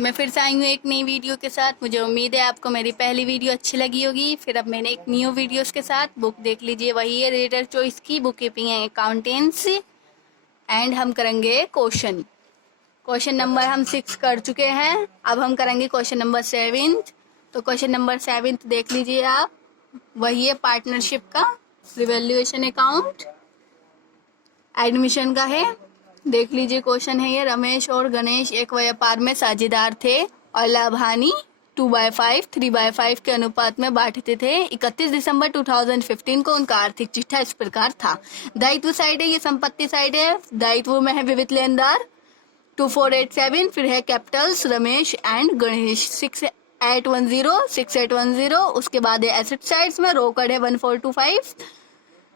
मैं फिर से आई हूँ एक नई वीडियो के साथ। मुझे उम्मीद है आपको मेरी पहली वीडियो अच्छी लगी होगी। फिर अब मैंने एक न्यू वीडियोस के साथ बुक देख लीजिए, वही है रीडर चॉइस की book keeping and accountancy. And हम करेंगे क्वेश्चन नंबर हम 6 कर चुके हैं। अब हम करेंगे क्वेश्चन नंबर 7। तो क्वेश्चन नंबर 7 देख लीजिए आप, वही है पार्टनरशिप का रिवैल्यूएशन अकाउंट एडमिशन का है। देख लीजिए क्वेश्चन है ये, रमेश और गणेश एक व्यापार में साझेदार थे और लाभानी 2/5 3/5 के अनुपात में बांटते थे। 31 दिसंबर 2015 को उनका आर्थिक चिट्ठा इस प्रकार था। दायित्व साइड है, ये संपत्ति साइड है। दायित्व में है विविध लेनदार 2487, फिर है कैपिटल्स रमेश एंड गणेश 6810। उसके बाद है एसेट साइड्स में रोकड़ है 1425,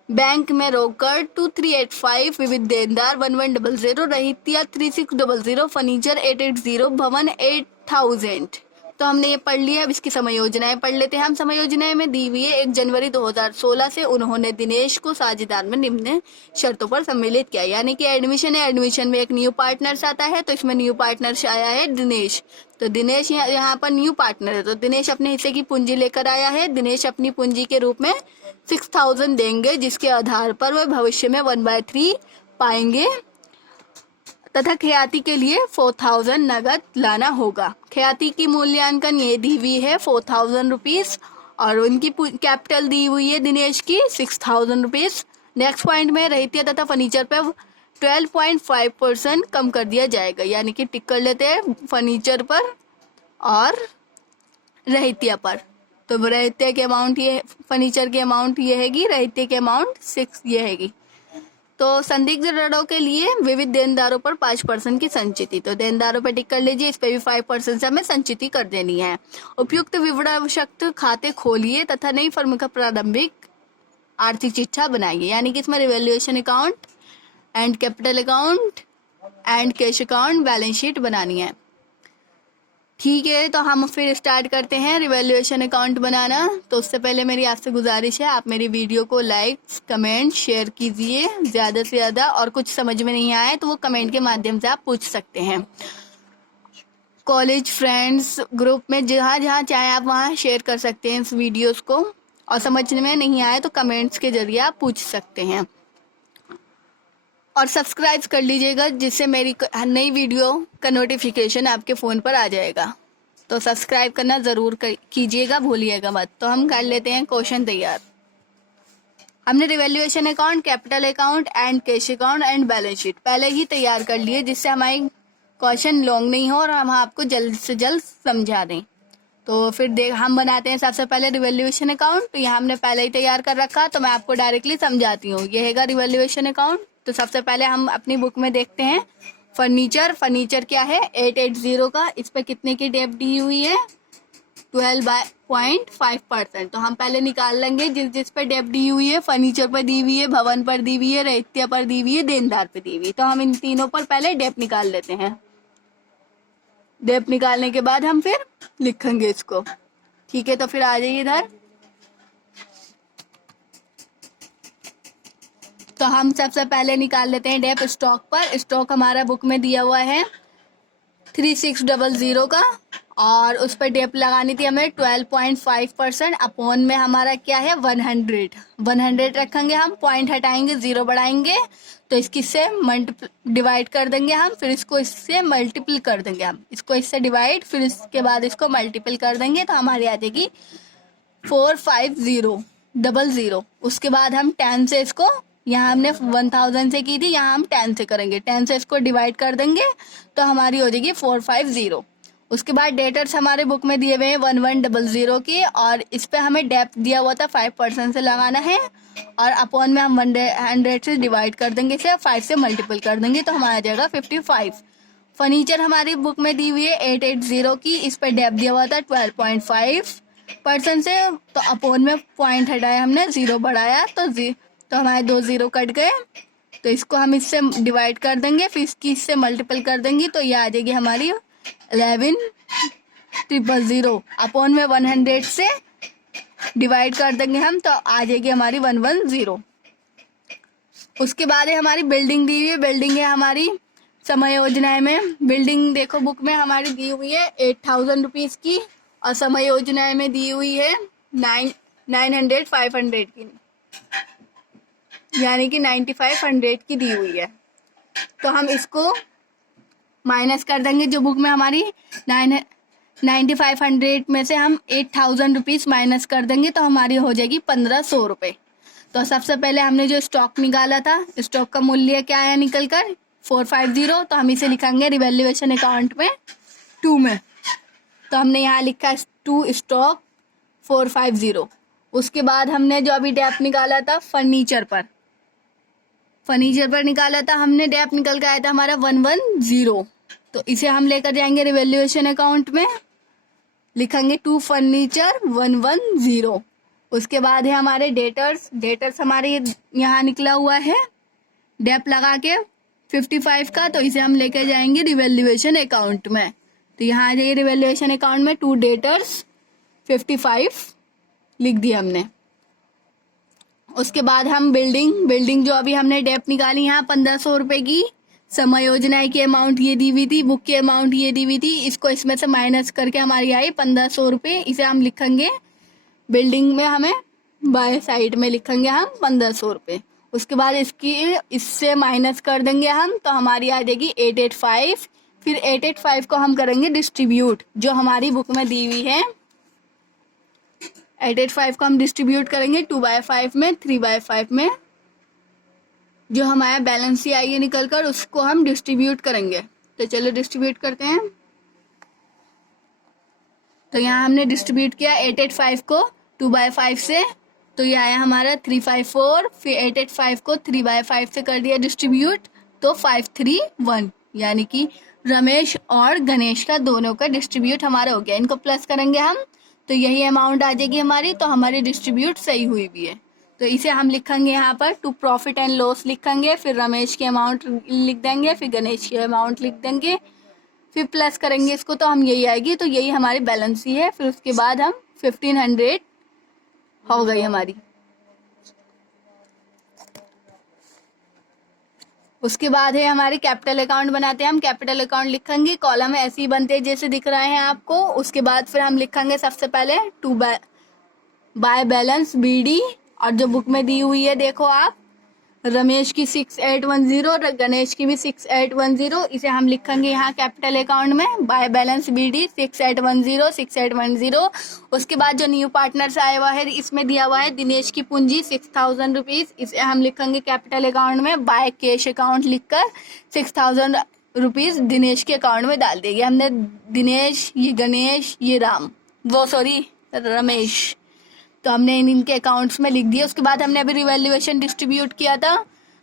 बैंक में रोकड़ 2385, विविध देनदार 1100, रहितिया 3600, फर्नीचर 880, भवन 8000। तो हमने ये पढ़ लिया। अब इसकी समय योजनाएं पढ़ लेते हैं हम। समय योजनाएं में दी हुई है 1 जनवरी 2016 से उन्होंने दिनेश को साझेदार में निम्न शर्तों पर सम्मिलित किया। यानी कि एडमिशन है, एडमिशन में एक न्यू पार्टनर्स आता है, तो इसमें न्यू पार्टनर्स आया है दिनेश। तो दिनेश यहाँ पर न्यू पार्टनर है, तो दिनेश अपने हिस्से की पूंजी लेकर आया है। दिनेश अपनी पूंजी के रूप में 6000 देंगे, जिसके आधार पर वह भविष्य में 1/3 पाएंगे तथा ख्याति के लिए 4000 नगद लाना होगा। ख्याति की मूल्यांकन ये दी हुई है 4000 रुपीज और उनकी कैपिटल दी हुई है दिनेश की 6000 रुपीज। नेक्स्ट पॉइंट में रहितिया तथा फर्नीचर पर 12.5% कम कर दिया जाएगा। यानी कि टिक कर लेते हैं फर्नीचर पर और रहितिया पर। तो रहितिया के अमाउंट ये, फर्नीचर के अमाउंट ये हैगी, रहितिया के अमाउंट 6 ये हैगी। तो संदिग्ध ऋणों के लिए विविध देनदारों पर 5% की संचिति, तो देनदारों पर टिक कर लीजिए, इस पे भी 5% से हमें संचिति कर देनी है। उपयुक्त विवरणावशक्त खाते खोलिए तथा नई फर्म का प्रारंभिक आर्थिक चिट्ठा बनाइए। यानी कि इसमें revaluation account and capital account and cash account balance sheet बनानी है। ठीक है, तो हम फिर स्टार्ट करते हैं रिवैल्यूएशन अकाउंट बनाना। तो उससे पहले मेरी आपसे गुजारिश है, आप मेरी वीडियो को लाइक कमेंट शेयर कीजिए ज़्यादा से ज़्यादा, और कुछ समझ में नहीं आए तो वो कमेंट के माध्यम से आप पूछ सकते हैं। कॉलेज फ्रेंड्स ग्रुप में जहाँ जहाँ चाहे आप वहाँ शेयर कर सकते हैं इस वीडियोस को, और समझ में नहीं आए तो कमेंट्स के जरिए आप पूछ सकते हैं। और सब्सक्राइब कर लीजिएगा, जिससे मेरी नई वीडियो का नोटिफिकेशन आपके फ़ोन पर आ जाएगा। तो सब्सक्राइब करना ज़रूर कीजिएगा, भूलिएगा मत। तो हम कर लेते हैं क्वेश्चन तैयार। हमने revaluation account, capital account and cash account and balance sheet पहले ही तैयार कर लिए, जिससे हमारी क्वेश्चन लॉन्ग नहीं हो और हम आपको जल्द से जल्द समझा दें। तो फिर हम बनाते हैं सबसे पहले रिवैल्यूएशन अकाउंट। तो यहाँ हमने पहले ही तैयार कर रखा, तो मैं आपको डायरेक्टली समझाती हूँ। ये हैगा रिवैल्यूएशन अकाउंट। तो सबसे पहले हम अपनी बुक में देखते हैं फर्नीचर क्या है 880 का, इस पर कितने की डेप्ट दी हुई है 12.5%। तो हम पहले निकाल लेंगे जिस पर डेप्ट दी हुई है। फर्नीचर पर दी हुई है, भवन पर दी हुई है, रहितिया पर दी हुई है, देनदार पर दी हुई है। तो हम इन तीनों पर पहले डेप्ट निकाल लेते हैं। डेप्ट निकालने के बाद हम फिर लिखेंगे इसको। ठीक है, तो फिर आ जाइए इधर। तो हम सबसे पहले निकाल लेते हैं डेप्ट स्टॉक पर। स्टॉक हमारा बुक में दिया हुआ है 3600 का, और उस पर डेप्ट लगानी थी हमें 12.5%। अपॉन में हमारा क्या है 100 रखेंगे हम, पॉइंट हटाएंगे, 0 बढ़ाएंगे, तो इसकी से डिवाइड कर देंगे हम, फिर इसको इससे मल्टीपल कर देंगे हम, इसको इससे डिवाइड, फिर इसके बाद इसको मल्टीपल कर देंगे, तो हमारी आ जाएगी 45000। उसके बाद हम 10 से इसको, यहाँ हमने 1000 से की थी, यहाँ हम 10 से करेंगे, 10 से इसको डिवाइड कर देंगे, तो हमारी हो जाएगी 450। उसके बाद डेटर्स हमारे बुक में दिए हुए हैं 1100 की, और इस पे हमें डेप्थ दिया हुआ था 5% से लगाना है, और अपॉन में हम 100 से डिवाइड कर देंगे, इसे 5 से मल्टीपल कर देंगे, तो हमारा जाएगा 55। फर्नीचर हमारी बुक में दी हुई है 880 की, इस पर डेप्थ दिया हुआ था 12.5% से, तो अपॉन में पॉइंट हटाया हमने, 0 बढ़ाया, तो हमारे 2 0 कट गए, तो इसको हम इससे डिवाइड कर देंगे, फिर इसकी इससे मल्टीपल कर देंगे, तो ये आ जाएगी हमारी 11000। अपॉन में 100 से डिवाइड कर देंगे हम, तो आ जाएगी हमारी 110। उसके बाद है हमारी बिल्डिंग दी हुई है। बिल्डिंग है हमारी समायोजनाएं में बिल्डिंग देखो बुक में हमारी दी हुई है 8,000 रुपीज़ की और समायोजनाएं में दी हुई है 500 की, यानी कि 9500 की दी हुई है। तो हम इसको माइनस कर देंगे, जो बुक में हमारी 9500 में से हम 8,000 रुपीज़ माइनस कर देंगे तो हमारी हो जाएगी 1500 रुपये। तो सबसे पहले हमने जो स्टॉक निकाला था, स्टॉक का मूल्य क्या है निकल कर 450, तो हम इसे लिखेंगे रिवैल्यूएशन अकाउंट में 2 में। तो हमने यहाँ लिखा है 2 स्टॉक 450। उसके बाद हमने जो अभी डेप निकाला था फर्नीचर पर निकाला था हमने, डेप निकल के आया था हमारा 110, तो इसे हम लेकर जाएंगे रिवैल्यूएशन अकाउंट में, लिखेंगे 2 फर्नीचर 110। उसके बाद है हमारे डेटर्स हमारे यहाँ निकला हुआ है डेप लगा के 55 का, तो इसे हम लेकर जाएंगे रिवैल्यूएशन अकाउंट में। तो यहाँ आ जाइए रिवैल्यूएशन अकाउंट में 2 डेटर्स 55 लिख दिया हमने। उसके बाद हम बिल्डिंग जो अभी हमने डेप निकाली यहाँ 1500 रुपये की, समायोजनाएं की अमाउंट ये दी हुई थी, बुक की अमाउंट ये दी हुई थी, इसको इसमें से माइनस करके हमारी आई 1500 रुपये। इसे हम लिखेंगे बिल्डिंग में, हमें बाय साइड में लिखेंगे हम 1500 रुपये। उसके बाद इससे माइनस कर देंगे हम, तो हमारी आ जाएगी 885। फिर 885 को हम करेंगे डिस्ट्रीब्यूट, जो हमारी बुक में दी हुई है 885 को हम डिस्ट्रीब्यूट करेंगे 2/5 में, 3/5 में। जो हमारा बैलेंस ही आई है निकल कर, उसको हम डिस्ट्रीब्यूट करेंगे। तो चलो डिस्ट्रीब्यूट करते हैं। तो यहाँ हमने डिस्ट्रीब्यूट किया 885 को 2/5 से, तो ये आया हमारा 354। फिर 885 को 3/5 से कर दिया डिस्ट्रीब्यूट, तो 531, यानी कि रमेश और गणेश का दोनों का डिस्ट्रीब्यूट हमारा हो गया। इनको प्लस करेंगे हम, तो यही अमाउंट आ जाएगी हमारी। तो हमारी डिस्ट्रीब्यूट सही हुई भी है, तो इसे हम लिखेंगे यहाँ पर 2 प्रॉफिट एंड लॉस लिखेंगे, फिर रमेश की अमाउंट लिख देंगे, फिर गणेश की अमाउंट लिख देंगे, फिर प्लस करेंगे इसको, तो हम यही आएगी। तो यही हमारी बैलेंस ही है। फिर उसके बाद हम 1500 हो गई हमारी। उसके बाद है हमारे कैपिटल अकाउंट बनाते हैं हम। कैपिटल अकाउंट लिखेंगे, कॉलम ऐसे ही बनते हैं जैसे दिख रहे हैं आपको। उसके बाद फिर हम लिखेंगे सबसे पहले 2 बाय बैलेंस BD, और जो बुक में दी हुई है देखो आप, रमेश की 6810 और गणेश की भी 6810, इसे हम लिखेंगे यहाँ कैपिटल अकाउंट में बाय बैलेंस BD 6810। उसके बाद जो न्यू पार्टनर से आया हुआ है, इसमें दिया हुआ है दिनेश की पूंजी 6000 रुपीज़, इसे हम लिखेंगे कैपिटल अकाउंट में बाय कैश अकाउंट लिखकर 6000 रुपीज़ दिनेश के अकाउंट में डाल देंगे हमने। दिनेश, ये गणेश, ये रमेश, तो हमने इनके अकाउंट्स में लिख दिया। उसके बाद हमने अभी रिवैल्यूएशन डिस्ट्रीब्यूट किया था,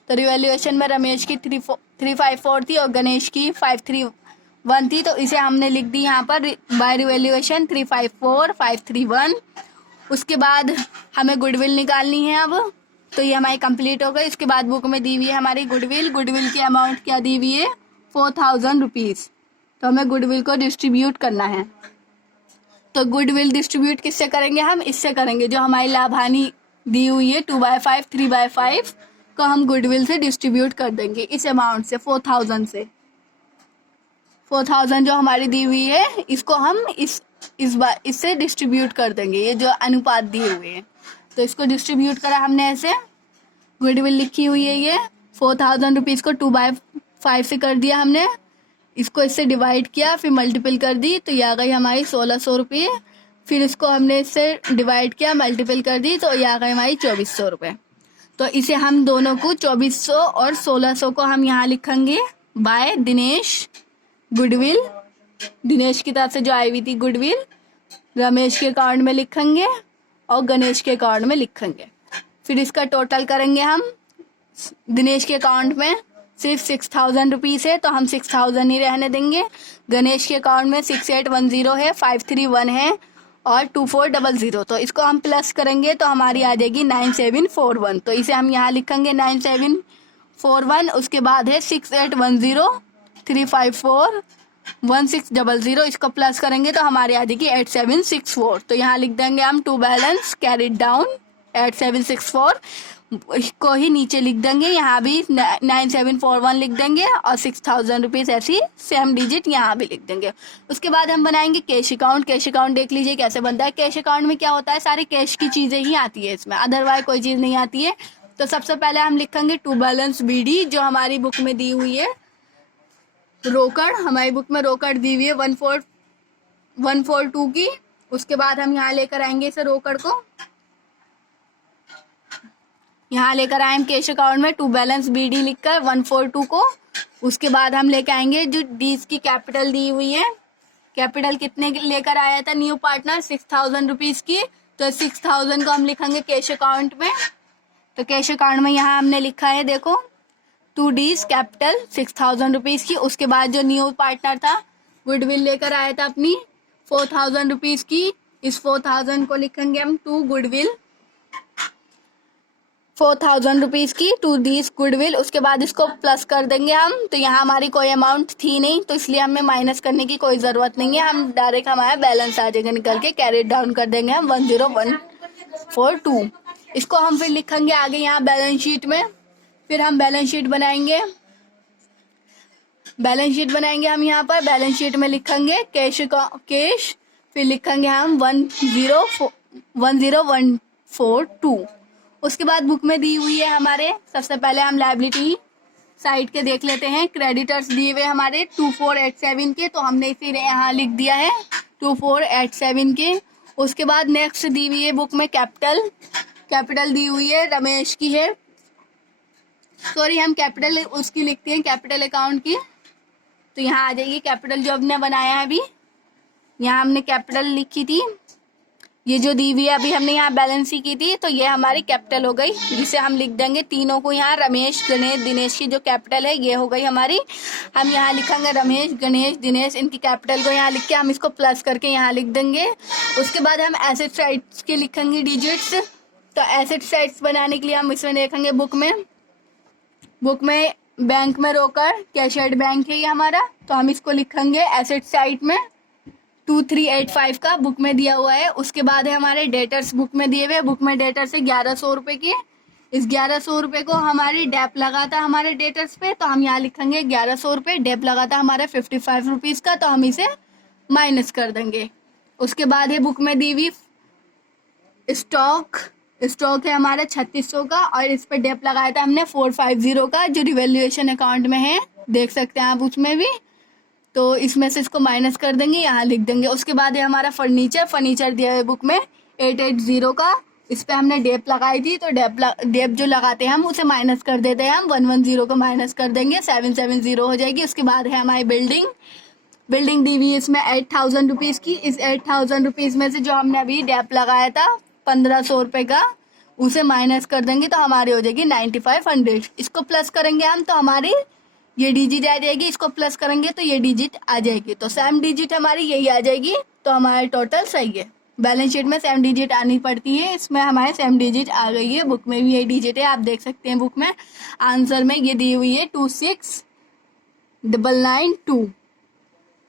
तो रिवैल्यूएशन में रमेश की 354 थी और गणेश की 531 थी, तो इसे हमने लिख दी यहाँ पर बाय रिवैल्यूएशन 354 531। उसके बाद हमें गुडविल निकालनी है अब, तो ये हमारी कंप्लीट हो गई। उसके बाद बुक में दी हुई है हमारी गुडविल की अमाउंट क्या दी हुई है 4000 रुपीज़, तो हमें गुडविल को डिस्ट्रीब्यूट करना है। तो गुडविल डिस्ट्रीब्यूट किससे करेंगे हम, इससे करेंगे जो हमारी लाभ हानि दी हुई है 2/5 3/5 को हम गुडविल से डिस्ट्रीब्यूट कर देंगे इस अमाउंट से 4000 से। 4000 जो हमारी दी हुई है, इसको हम इससे डिस्ट्रीब्यूट कर देंगे, ये जो अनुपात दिए हुए हैं, तो इसको डिस्ट्रीब्यूट करा हमने ऐसे। गुडविल लिखी हुई है ये 4000 रुपीज़ को 2/5 से कर दिया हमने, इसको इससे डिवाइड किया, फिर मल्टीपल कर दी, तो ये आ गई हमारी 1600 रुपये। फिर इसको हमने इससे डिवाइड किया, मल्टीपल कर दी, तो ये आ गई हमारी 2400 रुपये। तो इसे हम दोनों को 2400 और 1600 को हम यहाँ लिखेंगे बाय दिनेश गुडविल, दिनेश की तरफ से जो आई हुई थी गुडविल, रमेश के अकाउंट में लिखेंगे और गणेश के अकाउंट में लिखेंगे। फिर इसका टोटल करेंगे हम। दिनेश के अकाउंट में सिर्फ 6000 रुपीज़ है, तो हम 6000 ही रहने देंगे। गणेश के अकाउंट में 6810 है, 531 है और 2400, तो इसको हम प्लस करेंगे तो हमारी आ जाएगी 9741, तो इसे हम यहाँ लिखेंगे 9741। उसके बाद है 6810 354 1600, इसको प्लस करेंगे तो हमारी आ जाएगी 8764, तो यहाँ लिख देंगे हम टू बैलेंस कैरिड डाउन 8764। को ही नीचे लिख देंगे, यहाँ भी 9741 लिख देंगे और 6000 रुपीज़ ऐसी सेम डिजिट यहाँ भी लिख देंगे। उसके बाद हम बनाएंगे कैश अकाउंट। कैश अकाउंट देख लीजिए कैसे बनता है। कैश अकाउंट में क्या होता है, सारे कैश की चीज़ें ही आती है इसमें, अदरवाइज कोई चीज़ नहीं आती है। तो सबसे पहले हम लिखेंगे टू बैलेंस BD, जो हमारी बुक में दी हुई है रोकड़, हमारी बुक में रोकड़ दी हुई है 142 की। उसके बाद हम यहाँ लेकर आएंगे इसे रोकड़ को, यहाँ लेकर आए हम कैश अकाउंट में टू बैलेंस BD लिखकर 142 को। उसके बाद हम लेकर आएंगे जो डीज की कैपिटल दी हुई है, कैपिटल कितने लेकर आया था न्यू पार्टनर, 6000 रुपीज़ की। तो 6000 को हम लिखेंगे कैश अकाउंट में। तो कैश अकाउंट में यहाँ हमने लिखा है देखो टू डीज कैपिटल 6000 रुपीज़ की। उसके बाद जो न्यू पार्टनर था गुडविल लेकर आया था अपनी 4000 रुपीज़ की, इस 4000 को लिखेंगे हम टू गुडविल 4000 रुपीज़ की टू दीज गुडविल। उसके बाद इसको प्लस कर देंगे हम। तो यहाँ हमारी कोई अमाउंट थी नहीं, तो इसलिए हमें माइनस करने की कोई ज़रूरत नहीं है, हम डायरेक्ट हमारा बैलेंस आ जाएगा निकल के, कैरी डाउन कर देंगे हम 10142। इसको हम फिर लिखेंगे आगे यहाँ बैलेंस शीट में। फिर हम बैलेंस शीट बनाएंगे, हम यहाँ पर बैलेंस शीट में लिखेंगे कैश, फिर लिखेंगे हम 10142। उसके बाद बुक में दी हुई है हमारे, सबसे पहले हम लायबिलिटी साइड के देख लेते हैं। क्रेडिटर्स दिए हुए हमारे 2487 के, तो हमने इसे यहाँ लिख दिया है 2487 के। उसके बाद नेक्स्ट दी हुई है बुक में कैपिटल दी हुई है रमेश की है, सॉरी हम कैपिटल उसकी लिखते हैं कैपिटल अकाउंट की। तो यहाँ आ जाएगी कैपिटल जो हमने बनाया है अभी, यहाँ हमने कैपिटल लिखी थी, ये जो दी हुई है अभी हमने यहाँ बैलेंस ही की थी, तो ये हमारी कैपिटल हो गई, जिसे हम लिख देंगे तीनों को यहाँ। रमेश गणेश दिनेश की जो कैपिटल है ये हो गई हमारी। हम यहाँ लिखेंगे रमेश गणेश दिनेश, इनकी कैपिटल को यहाँ लिख के हम इसको प्लस करके यहाँ लिख देंगे। उसके बाद हम एसेट साइड्स के लिखेंगे डिजिट्स। तो एसेट साइड्स बनाने के लिए हम इसमें देखेंगे बुक में बैंक में रोकड़ कैशियर्ड बैंक है ये हमारा, तो हम इसको लिखेंगे एसेट साइड में 2385 का बुक में दिया हुआ है। उसके बाद है हमारे डेटर्स बुक में दिए हुए, बुक में डेटर्स है 1100 रुपये की। इस 1100 रुपये को हमारी डेप लगा था हमारे डेटर्स पे, तो हम यहाँ लिखेंगे 1100 रुपये, डेप लगा था हमारे 55 रुपीज़ का, तो हम इसे माइनस कर देंगे। उसके बाद है बुक में दी हुई स्टॉक है हमारा 3600 का, और इस पर डेप लगाया था हमने 450 का, जो रिवैल्यूएशन अकाउंट में है, देख सकते हैं आप उसमें भी। तो इसमें से इसको माइनस कर देंगे, यहाँ लिख देंगे। उसके बाद है हमारा फर्नीचर दिया है बुक में 880 का, इस पर हमने डेप लगाई थी, तो डेप जो लगाते हैं हम उसे माइनस कर देते हैं हम, 110 को माइनस कर देंगे, 770 हो जाएगी। उसके बाद है हमारी बिल्डिंग दी हुई इसमें 8000 रुपीज़ की। इस 8000 रुपीज़ में से जो हमने अभी डेप लगाया था 1500 रुपये का, उसे माइनस कर देंगे, तो हमारी हो जाएगी 9500। इसको प्लस करेंगे हम तो हमारी ये डिजिट आ जाएगी, इसको प्लस करेंगे तो ये डिजिट आ जाएगी, तो सेम डिजिट हमारी यही आ जाएगी, तो हमारा टोटल सही है। बैलेंस शीट में सेम डिजिट आनी पड़ती है, इसमें हमारे सेम डिजिट आ गई है। बुक में भी यही डिजिट है, आप देख सकते हैं बुक में आंसर में ये दी हुई है 26992,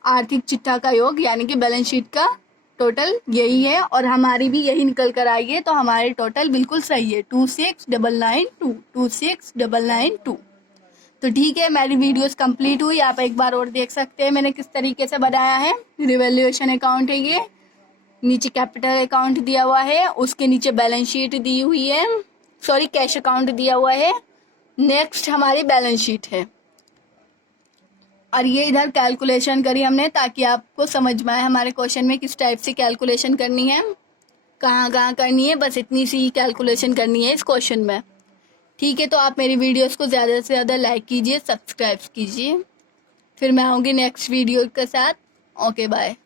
आर्थिक चिट्ठा का योग, यानी कि बैलेंस शीट का टोटल यही है, और हमारी भी यही निकल कर आई है, तो हमारे टोटल बिल्कुल सही है 26992। तो ठीक है, मेरी वीडियोस कंप्लीट हुई, आप एक बार और देख सकते हैं मैंने किस तरीके से बनाया है। रिवैल्यूएशन अकाउंट है ये, नीचे कैपिटल अकाउंट दिया हुआ है, उसके नीचे बैलेंस शीट दी हुई है, सॉरी कैश अकाउंट दिया हुआ है, नेक्स्ट हमारी बैलेंस शीट है, और ये इधर कैलकुलेशन करी हमने ताकि आपको समझ में आए हमारे क्वेश्चन में किस टाइप से कैलकुलेशन करनी है, कहाँ करनी है, बस इतनी सी कैलकुलेशन करनी है इस क्वेश्चन में। ठीक है, तो आप मेरी वीडियोस को ज़्यादा से ज़्यादा लाइक कीजिए, सब्सक्राइब कीजिए, फिर मैं आऊँगी नेक्स्ट वीडियो के साथ। Okay bye.